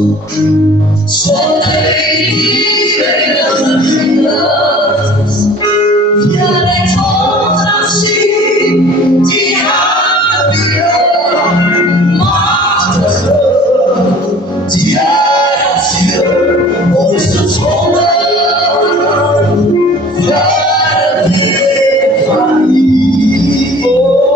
So lady, they love us. Yeah, they told us she, die haben wir Macht, die hat für uns gezogen. Ja, wir waren nie unsere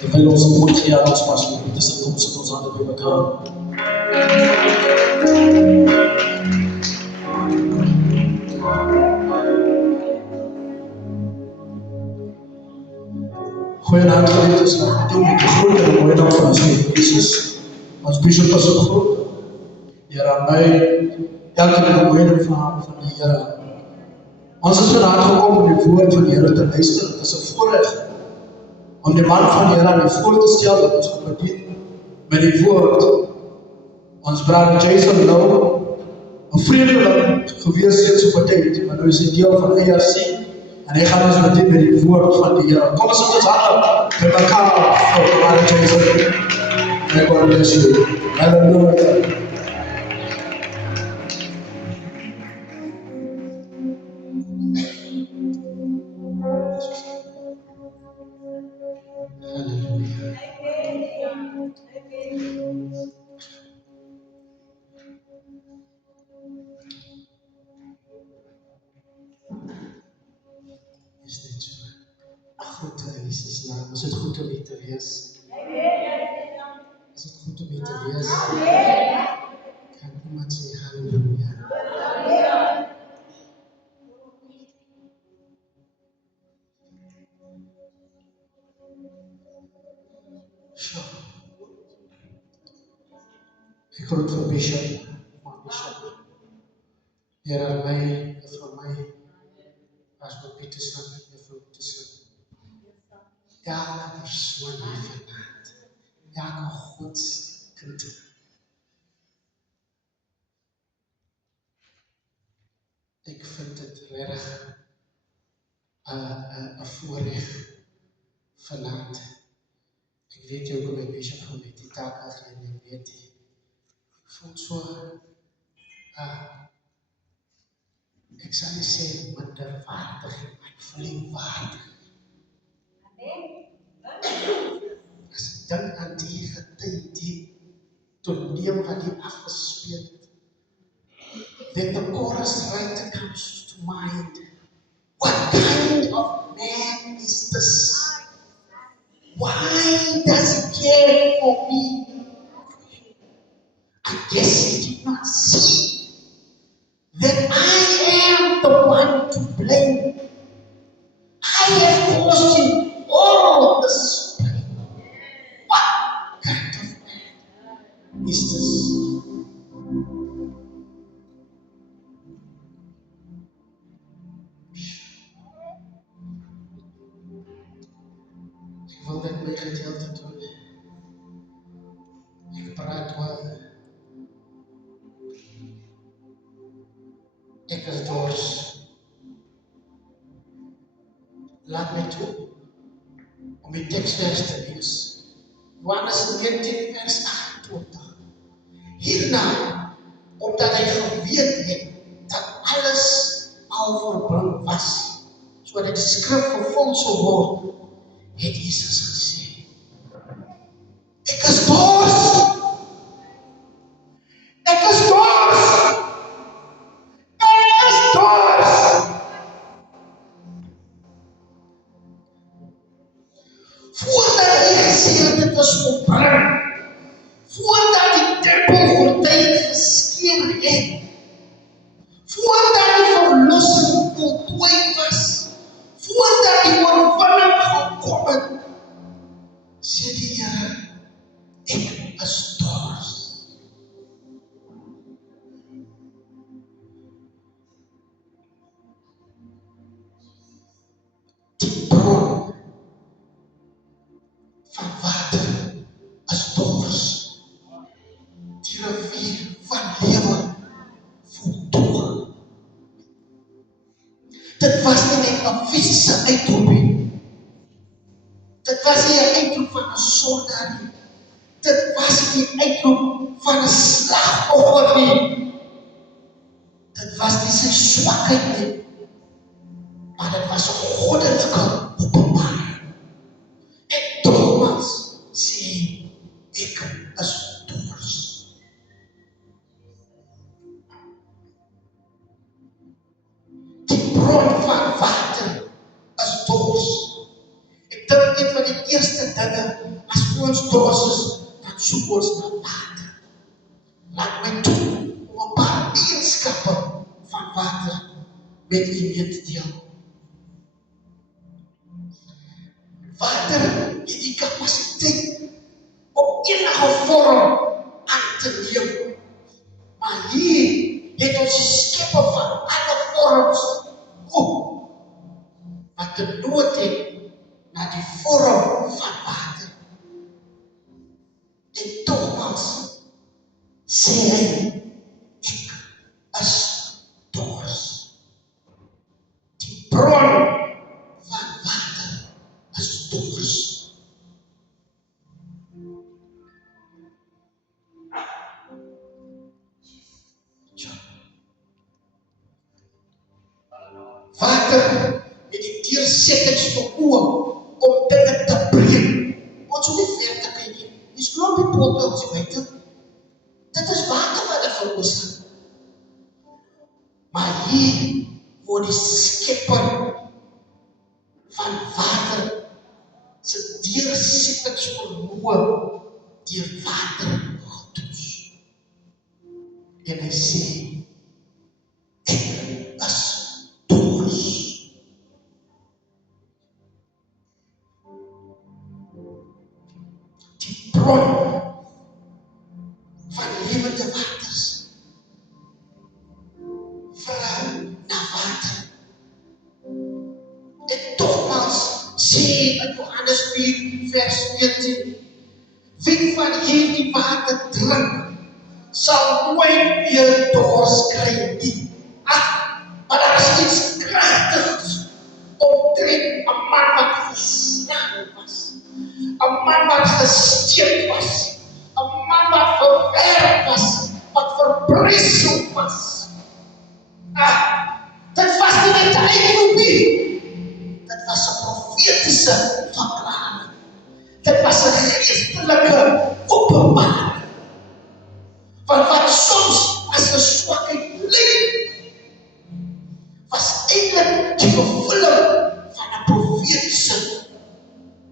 terwyl ons moet gee aan ons pastoor, dit is kom sit ons hande by mekaar. Goeienaand geliefdes, ek wil met die groot en mooie naam van ons Heer Jesus, ons bishop is ook groot, Heer aan my, elke bemoeiening van die Heer. Ons is vandaag gekom om die woord van die Heer te luister, het is 'n voorrecht om die man van die Heer aan die voor te stel, dat ons gaan bedien met die woord. Ons brother Jason Lowe, 'n vreemdeling gewees steeds op 'n tyd, maar nou is hy deel van ARC, en hy gaan ons bedien met die woord van die Heer. Kom ons sit ons hande by mekaar vir brother Jason. May God bless you. Hallelujah. Goed in Jesus naam. Is het goed om hier te wees? Is het goed om hier te wees? Kan iemand sê halleluja? Ek groet vir Bishop, maar Bishop, Here aan my, vir my, as wat Peterson, vir Peterson. Elke persoon hier vanavond, elke Godskind. Ek vind dit regtig 'n voorreg vanaand. Ek weet jy ook met Bishop van die taak as jy weet. Ek voel so, ek sal nie sê minderwaardig, maar ek voel nie waardig. As ek dink aan die getyd, die toneel wat die afgespeel het, then the chorus writer comes to mind. What kind of man is this? Why does he care for me? I guess he did not see that I am the one to blame. I have caused him all this pain. What is this. Ik wil net my gedeelte doen. Ek praat oor ek is dors. Laat my toe om die tekstvers te lees. Johannes 19 vers 28. Hierna, omdat hy geweet het dat alles al verbring was, sodat die skrif vervul sou word, het Jesus gesê, ek is dors. Ek is dors. Ek is dors. Voordat hy gesê het dit is volbring, voordat die tempelgordyn geskeur het, voordat die verlossing voltooi was, voordat die oorwinning gekom het, sê die Here, ek is dors. Die bron van water is dors. Die rivier van lewe voltooi. Dit was nie net 'n fisiese uitroep nie. Dit was nie 'n uitroep van 'n sondaar nie. Dit was nie 'n uitroep van 'n slagoffer nie. Dit was nie sy swakheid nie. Maar dit was 'n goddelike openbaring. En Thomas sê, ek is dors. Die bron van water is dors. Ek dink een van die eerste dinge, as ons dors is, dan soek ons na water. Laat my toe om 'n paar eienskappe van water met u mee te deel. Water het die kapasiteit om enige vorm aan te neem. Maar hier het ons die skepper van alle vorms wat de nood het na die vorm van water. En nogmaals sê hy, ek is dors. Die bron van water is dors. Water het die deursettings vermoë om dinge te breek. Ons hoef nie ver te kyk nie. Dis klompie potte ons buite. Dit is water wat dit veroorsaak. Maar hier word die skepper van water se deursettings vermoë deur water getoets. En hy sê, ek is dors. Die bron van lewende waters vra na water. En nogmaals sê in Johannes 4 vers 14, wie van hierdie water drink, sal nooit weer dors kry nie. Maar daar is iets kragtigs omtrent 'n man wat geslaan was, 'n man wat gesteek was, 'n man wat verwerp was, wat verbresel was. Dit was nie net 'n uitroep nie. Dit was 'n profetiese verklaring. Dit was 'n geestelike openbaring. Want wat soms as 'n swakheid lyk, was eintlik die vervulling van 'n profetiese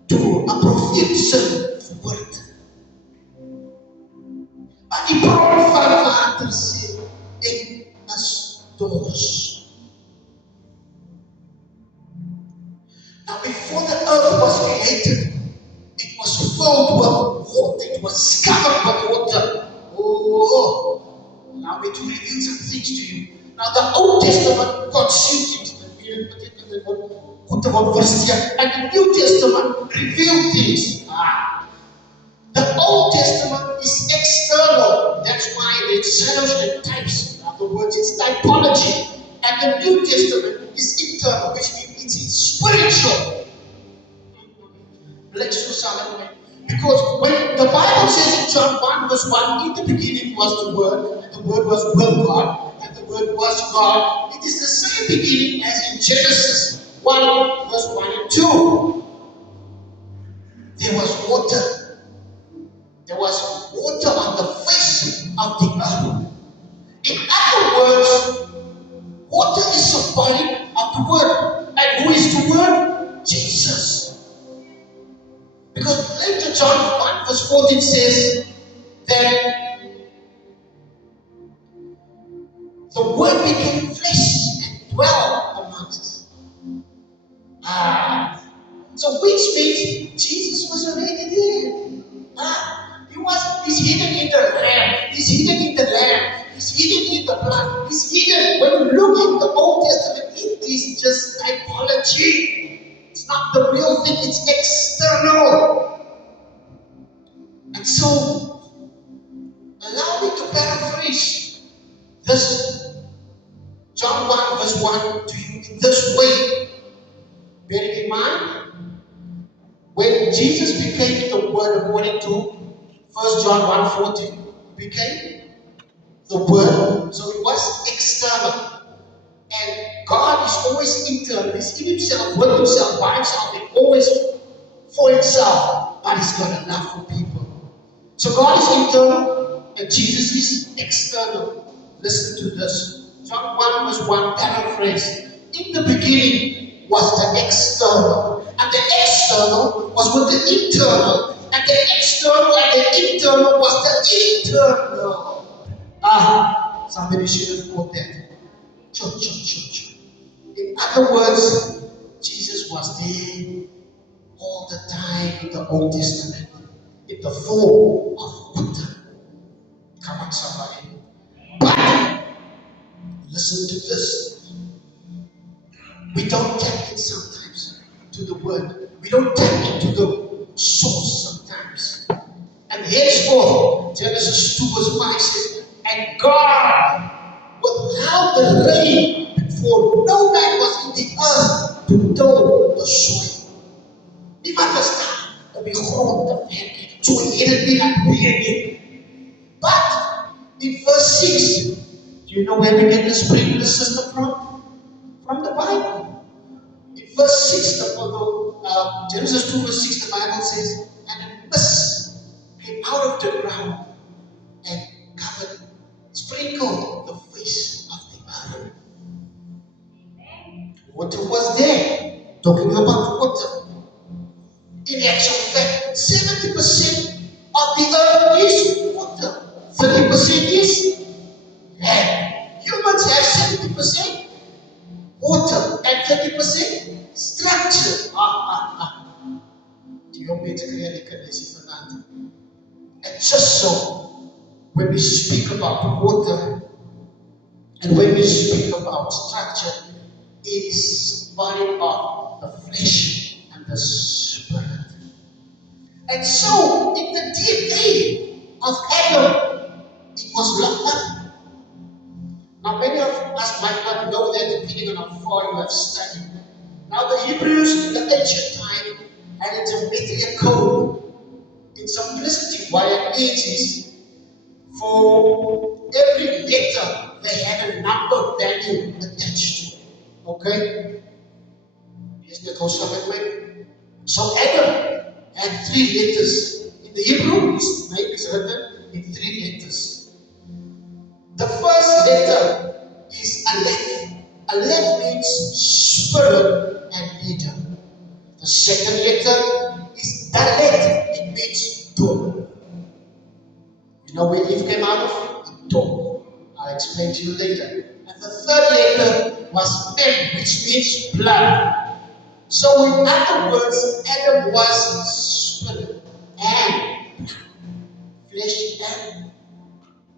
doel, 'n profetiese woord. Maar die bron van water sê, ek is dors. Now before the earth was created, it was filled with water, it was covered with water. allow me to reveal some things to you. Now the Old Testament concealed things, and the New Testament revealed things. The Old Testament is external. That's why it's shadows and types. In other words, it's typology. And the New Testament is internal, which means it's spiritual. Because when the Bible says in John 1 verse 1, in the beginning was the Word, and the Word was with God, and the Word was God, it is the same beginning as in Genesis 1 verse 1 and 2. There was water. There was water on the face of the earth. In other words, water is symbolic of the Word. And who is the Word? Jesus. Because later John 1 verse 14 says that the Word became flesh and dwelt amongst us. So which means Jesus was already there. He's hidden in the lamb. He's hidden in the lamb. He's hidden in the blood. He's hidden. When you look at the Old Testament, it is just typology. It's not the real thing. It's external. And so, allow me to paraphrase this John 1 verse 1 to you in this way. Bearing in mind, when Jesus became the Word according to 1 John 1:14, he became the Word, so it was external. And God is always internal. He's in himself, with himself, by himself, and always for himself, but he's got a love for people. So God is internal, and Jesus is external. Listen to this. John 1 verse 1 paraphrase. In the beginning was the external, and the external was with the internal, and the external and the internal was the internal. Somebody should have quoted that. Church. In other words, Jesus was there all the time in the Old Testament, in the form of water. Come on, somebody. But listen to this. We don't tap in sometimes to the Word. We don't tap into the source sometimes. And henceforth, Genesis 2 verse 5 says, and God without the rain before no man was in the earth to till the soil. Niemand was daar om die grond te werken. So he had it like beginning. But in verse 6, do you know where we get the sprinkler system from? From the Bible. In verse 6, Genesis 2 verse 6, the Bible says, and a mist came out of the ground and covered, sprinkled the face of the earth. Water was there. Talking about water. In actual fact, 70% of the earth is water. 30% is land. Humans have 70% water and 30% structure. Die jong mense kry die kinders hier vanaand. And just so, when we speak about water and when we speak about structure, it is symbolic of the flesh and the spirit. And so, in the DNA of Adam, it was locked up. Now, many of us might not know that depending on how far you have studied. Now, the Hebrews in the ancient time had a geometric code. In simplicity, what it means is for every letter, they had a number value attached to it. Okay? Isn't it also with me? So Adam had 3 letters. In the Hebrew, his name is written in 3 letters. The first letter is Aleph. Aleph means spirit and leader. The second letter is Dalet. It means door. You know where Eve came out of? The door. I'll explain to you later. And the third letter was Mem, which means blood. So in other words, Adam was spirit and blood. Flesh and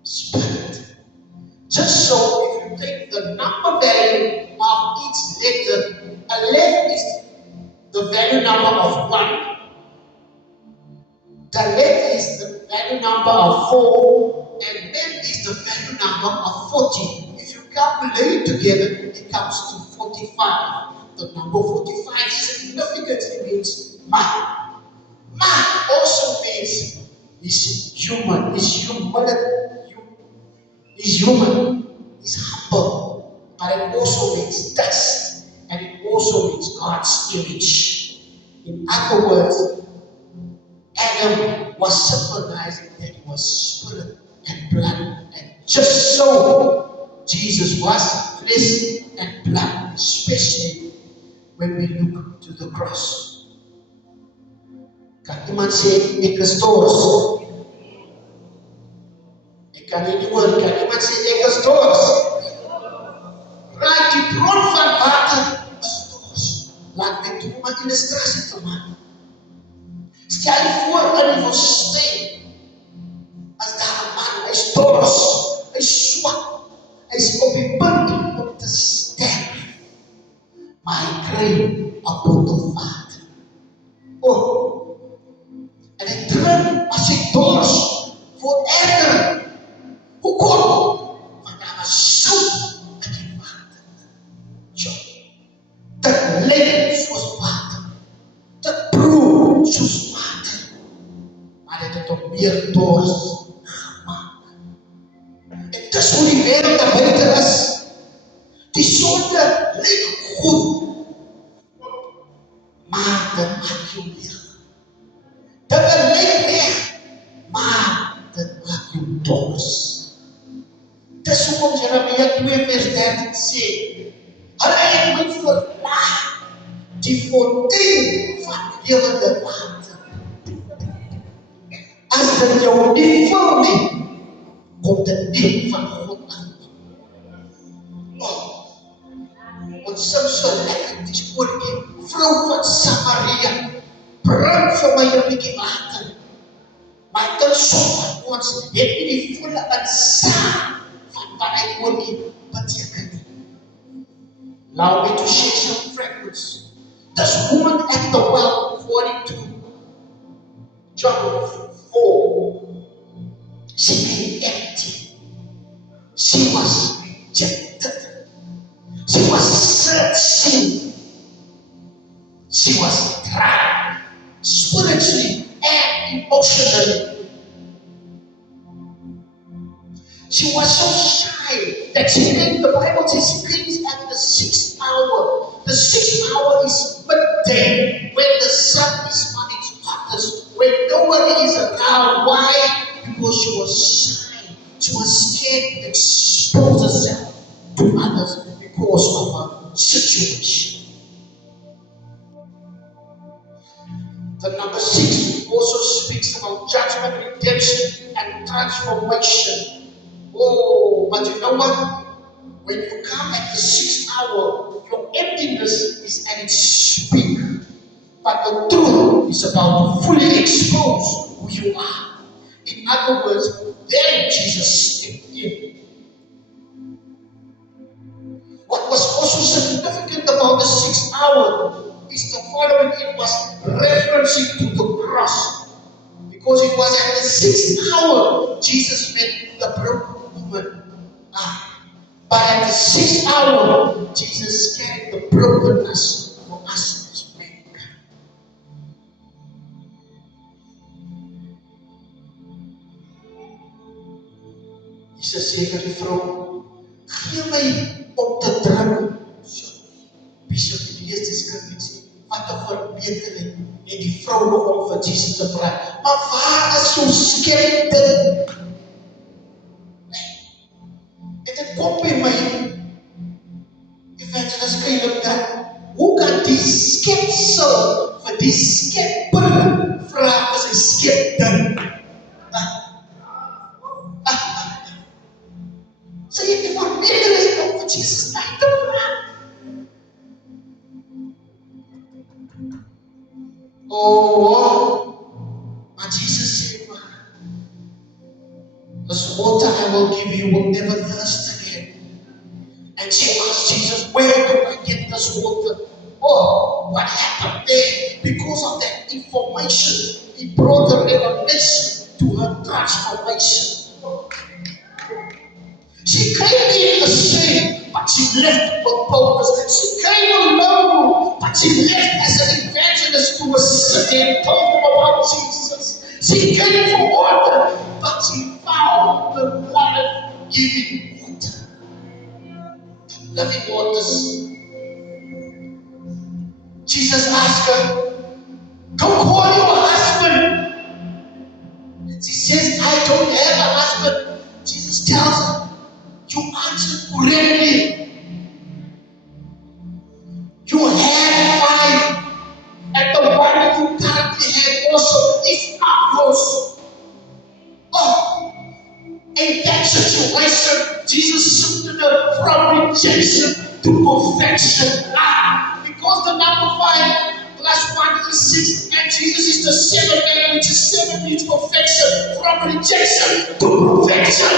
spirit. Just so if you take the number value of each letter, Aleph is the value number of 1, Dalet is the value number of 4, and Mem is the value number of 40. If you calculate together, it comes to 45. The number 45 significantly means man. Man also means he's human, he's human, he's humble, but it also means dust, and it also means God's image. In other words, Adam was symbolizing that he was spirit and blood, and just so Jesus was flesh and blood, especially when we look to the cross. Kan iemand sê ek is dors? Ek kan nie hoor, kan iemand sê ek is dors? Right, die bron van water is dors. Laat my toe my illustrasie te maak. Stel je voor in die woestijn, als daar een man, hij is dors, hij is zwak, hij is op die punt om te sterven, maar hij krijgt een bottel water. Oh, en hij drinkt als hij dors voor erger. Hoe komt? Want daar was zout in die water. Zo, dat lijkt zoals water, dat bloed zoals water. Maar dit het op meer dorst gemaakt. En dis hoe die wereld daar buiten is. Die sonde lijkt goed, maar dit maak jou leeg. Dit lijkt weg, maar dit maak jou dorst. Dis hoekom Jeremia 2 vers 13 sê, hulle moet verlaag die fontein van lewende water. As dit jou nie vul nie, kom dit nie van God aan. Oh, ons sing so lekker die spoortjie, vrou van Samaria, bring vir my 'n bietjie water. Maar dit soms ons het nie die volle insaag van wat hy woordjie beteken nie. Allow me to share some fragments. This woman at the well, according to John 4, she came empty. She was rejected. She was searching. She was dry, spiritually and emotionally. She was so shy that she came, the Bible says she came at the 6th hour. The 6th hour is midday, when the sun is on its hottest, when nobody is around. Why? Because she was shy. She was scared to expose herself to others because of her situation. The number 6 also speaks about judgment, redemption, and transformation. Oh, but you know what? When you come at the 6th hour, your emptiness is at its peak. But the truth is about to fully expose who you are. In other words, then Jesus stepped in. What was also significant about the 6th hour is the following. It was referencing to the cross. Because it was at the 6th hour Jesus met the broken woman. But at the 6th hour, Jesus carried the brokenness for us as mankind. Jesus sê vir die vrou, gee my om te drink. Bishop die eerste skrif sê, wat 'n verbeterheid. En die vrou begon vir Jesus te vra, maar waar is jou skepter? En dit kom by my, evangelist Caleb, dat hoe kan die skepsel vir die skepper vra as hy skepter? So jy het die verbeterheid om vir Jesus tyd te vra. Oh, maar Jesus said, this water I will give you will never thirst again. And she asked Jesus, where do I get this water? Oh, what happened there? Because of that information, he brought the revelation to her transformation. She came in the same, but she left with purpose. She came alone, but she left as an evangelist to a city and told them about Jesus. She came for water, but she found the life-giving water. The living waters. Jesus asked her, go call your husband. She says, I don't have a husband. Jesus tells her, you answered correctly. You had five, and the one you currently have also is not yours. Oh, in that situation, Jesus shifted her from rejection to perfection. Because the number 5 plus 1 is 6, and Jesus is the 7th man, which is 7 means perfection, from rejection to perfection.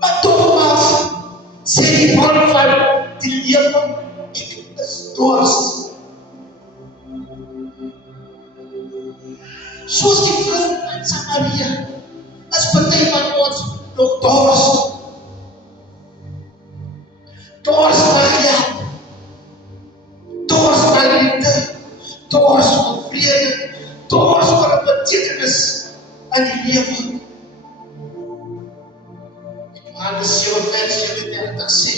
But Thomas said he qualified the level as doors. Soos die vrou in Samaria is party van ons nog dors na help, dors na liefde, dors vir vrede, dors vir 'n betekenis in die lewe. Johannes 7 vers 37 sê,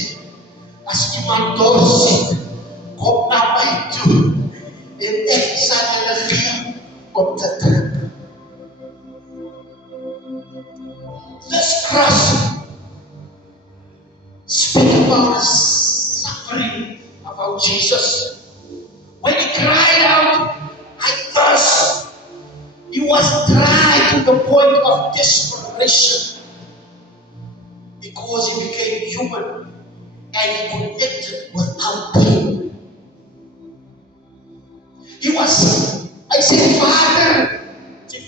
as iemand dors het, kom na my toe en ek sal hulle gee om te drink. This cross speaks about the suffering about Jesus. When he cried out, I thirst, he was dry to the point of desperation because he became human and he connected without pain. He was, I said, Father,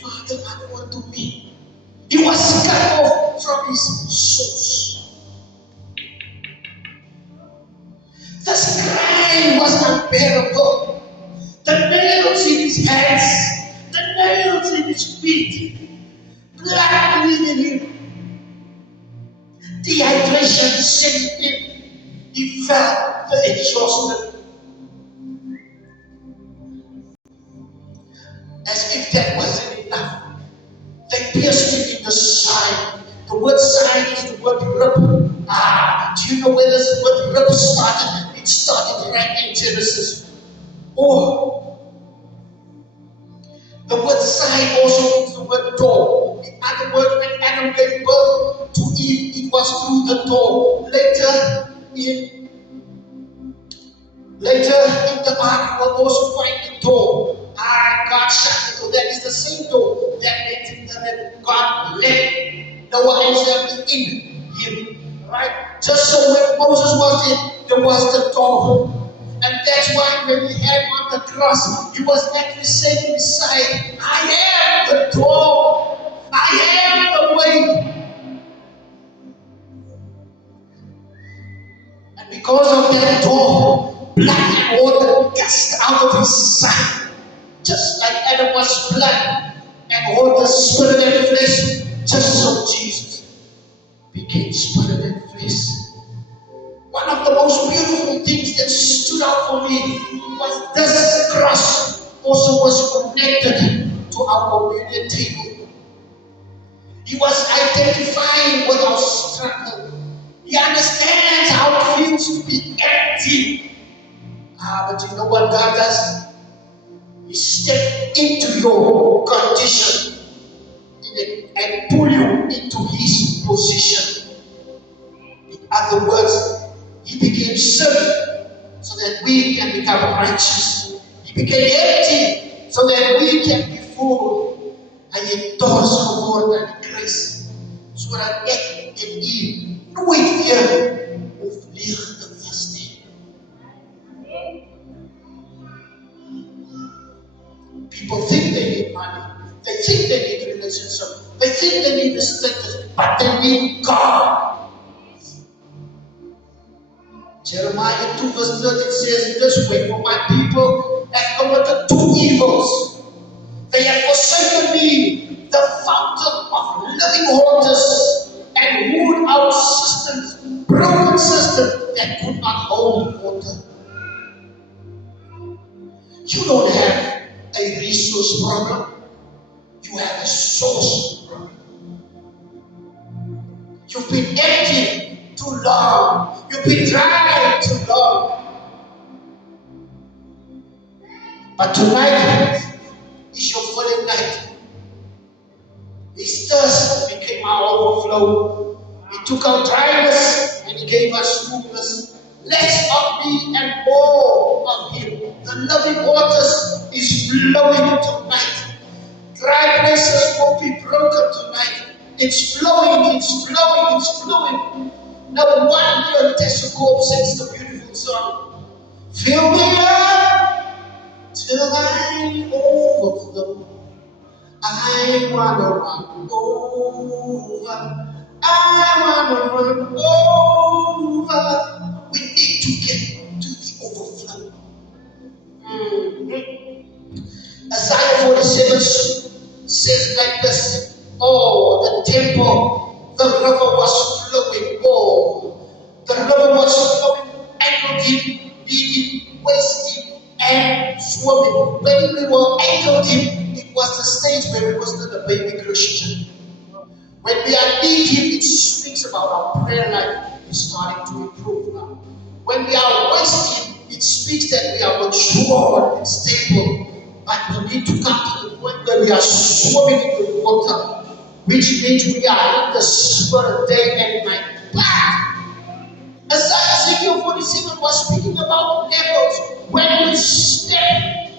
what want to me? He was cut off from his source. This crying was unbearable. The nails in his hands, the nails in his feet, blood leaving him. Dehydration set in. He felt exhausted. As if that wasn't enough. They pierced him in the side. The word side is the word rib. Do you know where this word rib started? It started right in Genesis. Or the word side also means the word door. In other words, when Adam gave birth to Eve, it was through the door. Later in the ark, you will also find the door. God shut the door. That is the same door that God let Noah and his family in him. Right? Just so when Moses was in, there was the door. And that's why when he had on the cross, he was actually saying beside, I am the door. I am the way. And because of that door, blood and water gushed out of his side. Just like Adam was blood and water, spirit and flesh, just so Jesus became spirit and flesh. One of the most beautiful things that stood out for me was this cross also was connected to our communion table. He was identifying with our struggle. He understands how it feels to be empty. But you know what God does? He steps into your condition and pull you into his position. In other words, he became sin so that we can become righteous. He became empty so that we can be full. And he does for more than grace. Zodat ek en u nooit weer hoef leeg te wees nie. People think they need money. They think they need a relationship. They think they need a status. but they need God. Jeremiah 2 verse 13 says this way, for my people have committed two evils. They have forsaken me, the fountain of living waters, and worn out systems, broken systems that could not hold water. You don't have a resource problem. You have a source problem. You've been empty too long. You've been dry too long. But tonight is your filling night. His thirst became our overflow. He took our dryness and He gave us fullness. Less of me and more of Him. The living waters is flowing tonight. Dry places will be broken tonight. It's flowing, it's flowing, it's flowing. Now, 1 year Tessacope sings the beautiful song. Fill me up till I overflow. I wanna run over. I wanna run over. We need to get to the overflow. Isaiah 47 says like this. Oh, the temple, the river was flowing. Oh, the river was flowing, ankle deep, knee deep, waist deep, and swimming. When we were ankle deep, it was the stage where we were still a baby Christian. When we are knee deep, it speaks about our prayer life is starting to improve now. When we are waist deep, it speaks that we are mature and stable. But we need to come to the point where we are swimming in the water, which means we are in the Spirit day and night. But Ezekiel 47 was speaking about levels. When you step,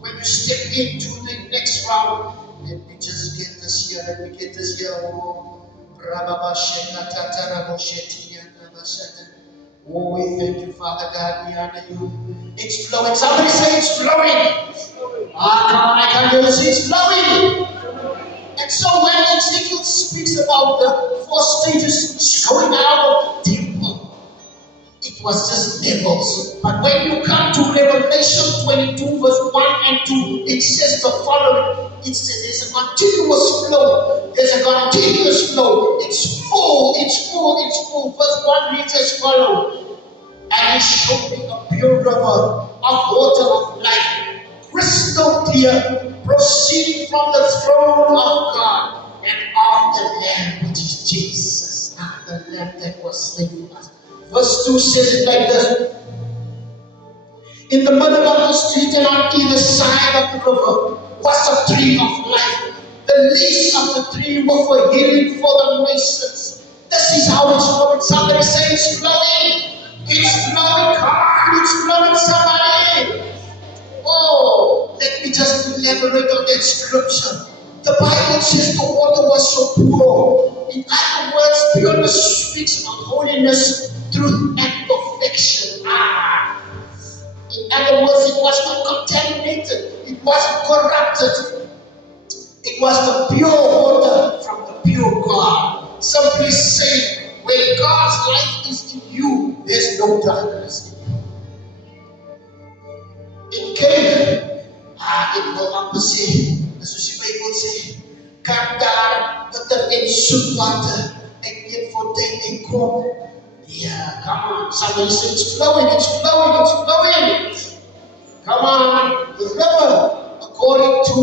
when you step into the next round, let me just get this here, let me get this here. Oh, we thank you, Father God, we honor you. It's flowing. Somebody say it's flowing. Come on, I can hear you say it's flowing. And so when Ezekiel speaks about the 4 stages going out of the temple, it was just levels. But when you come to Revelation 22 verse 1 and 2, it says the following. It says there's a continuous flow. There's a continuous flow. It's full, it's full, it's full. Verse 1 reads as follows. And He showed me a pure river of water of life, crystal clear, proceeding from the throne of God and of the Lamb, which is Jesus, the Lamb that was slain for us. Verse 2 says it like this. In the middle of the street and on either side of the river was a tree of life. The leaves of the tree were for healing for the nations. This is how it's flowing. Somebody say it's flowing. It's flowing. Come on, it's flowing, somebody. Oh, let me just elaborate on that scripture. The Bible says the water was so pure. In other words, pureness speaks of holiness, truth, and perfection. In other words, it was not contaminated. It wasn't corrupted. It was the pure water from the pure God. Simply saying, when God's life is in you, there's no darkness in you. In Canaan, it will opposite. As the Bible says, come down with the in water and yet for them they come. Yeah, come on. Somebody say it's flowing, it's flowing, it's flowing. Come on. The river, according to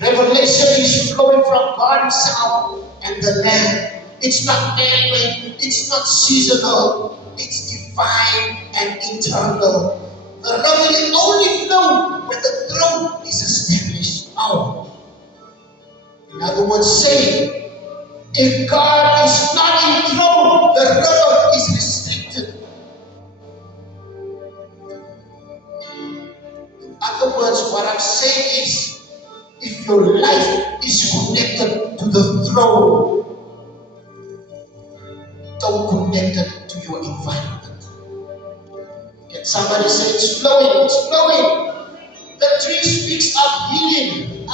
Revelation, is flowing from God Himself and the Lamb. It's not man-made, it's not seasonal, it's divine and eternal. The river will only flow when the throne is established. Oh. In other words, saying, if God is not enthroned, the river is restricted. In other words, what I'm saying is, if your life is connected to the throne, don't connect it to your environment. Can somebody say it's flowing? It's flowing. The tree speaks of healing.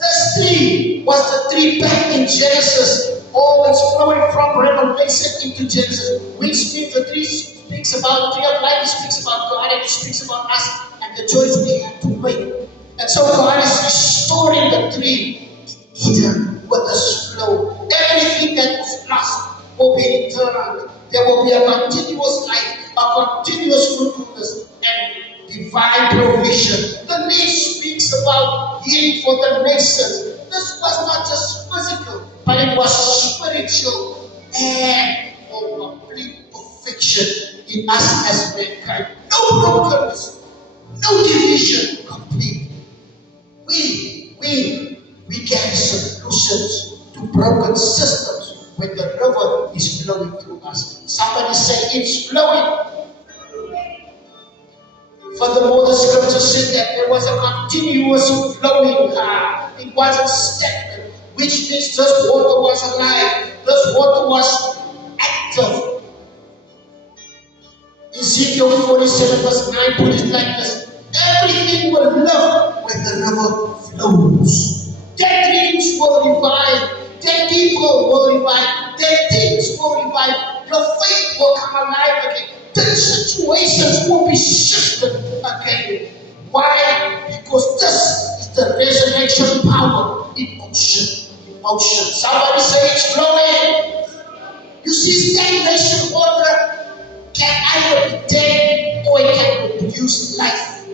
This tree was the tree back in Genesis. All it's flowing from Revelation into Genesis, which means the tree speaks about the tree of life, it speaks about God, and it speaks about us and the choice we have to make. And so God is restoring the tree in Eden with this flow. Everything that was lost will be returned. There will be a continuous life, a continuous fruitfulness, and divine provision. The name speaks about healing for the nations. This was not just physical, but it was spiritual and for complete perfection in us as mankind. No brokenness, no division, complete. We get solutions to broken systems when the river is flowing through us. Somebody say it's flowing. Furthermore, the scripture said that there was a continuous flowing. It wasn't stagnant, which means this water was alive. This water was active. Ezekiel 47 verse 9 put it like this. Everything will live when the river flows. Dead dreams will revive. Dead people will revive. Dead things will revive. Your faith will come alive again. Dead situations will be shifted again. Why? Because this is the resurrection power in motion. In motion. Somebody say it's flowing. You see, stagnation water can either be dead or it can produce life.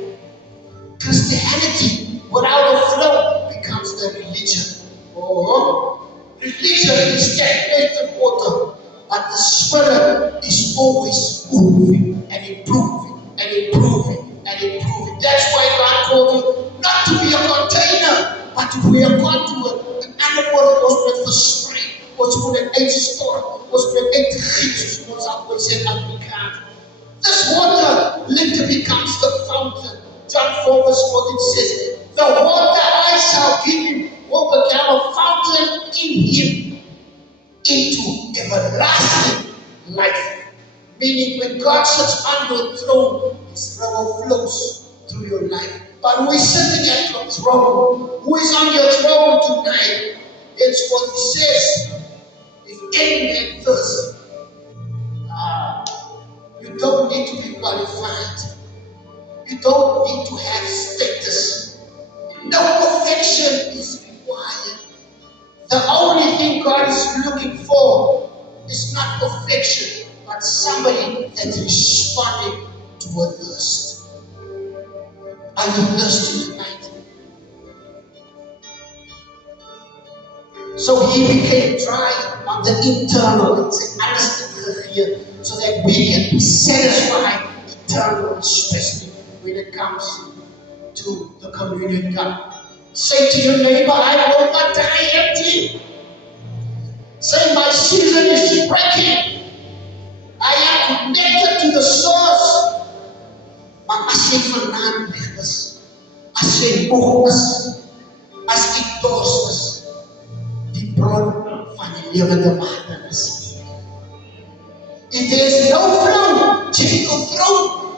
Christianity without a flow becomes a religion. Religion is stagnated water, but the spirit is always moving and improving and improving and improving. That's why God told you not to be a container, but to be a conduit. An animal was meant for spring, was for an age store, was for an age riches, was always in Africa. This water later becomes the fountain. John 4 verse 14 says, the water I shall give him will become a fountain in him into everlasting life. Meaning when God sits on your throne, his river flows through your life. But who is sitting at your throne? Who is on your throne tonight? It's what he says. If any man thirst, you don't need to be qualified. You don't need to have status. No perfection is required. The only thing God is looking for is not perfection, but somebody that's responding to a thirst. Are you thirsty tonight? So he became dry on the internal, here, so that we can be satisfied eternally, especially when it comes to the communion cup. Say to your neighbor, I will not die empty. Say, my season is breaking. I am connected to the source. Maar as jy vanaand weg is, as jy moeg is, as jy dors is, die bron van die lewende water is hier. If there is no flow, check your throne.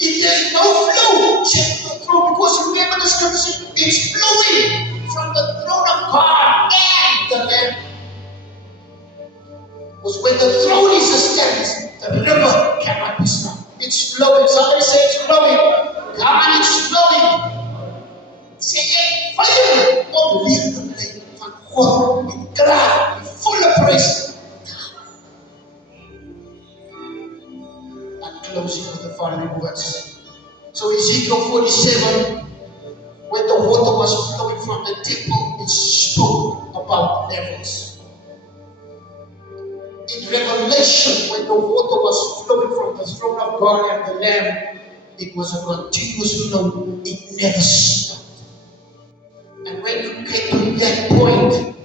If there is no flow, check your throne. Because remember the scripture, it's flowing from the throne of God and the Lamb. Because when the throne is established, the river cannot be stopped. It's flowing. Somebody say it's flowing. Come on, it's flowing. Say, hey, fire. Onleef te bly van God in kraag, in volle prijs. And closing with the following words. So Ezekiel 47, when the water was flowing from the temple, it spoke about levels. In Revelation, when the water was flowing from the throne of God and the Lamb, it was a continuous flow. It never stopped. And when you get to that point,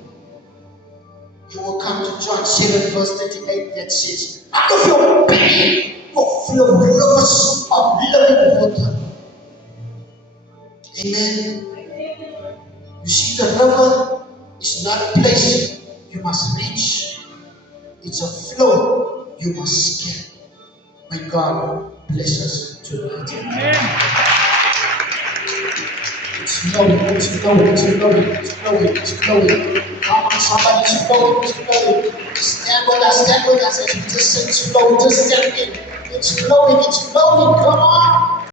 you will come to John 7 verse 38 that says, out of your belly will flow rivers of living water. Amen. You see, the river is not a place you must reach. It's a flow you must get. May God bless us tonight. Amen. It's flowing, it's flowing, it's flowing, it's flowing, it's flowing. Come on, somebody, it's flowing, it's flowing. Stand with us as we just say it's flowing, just step in. It's flowing, come on.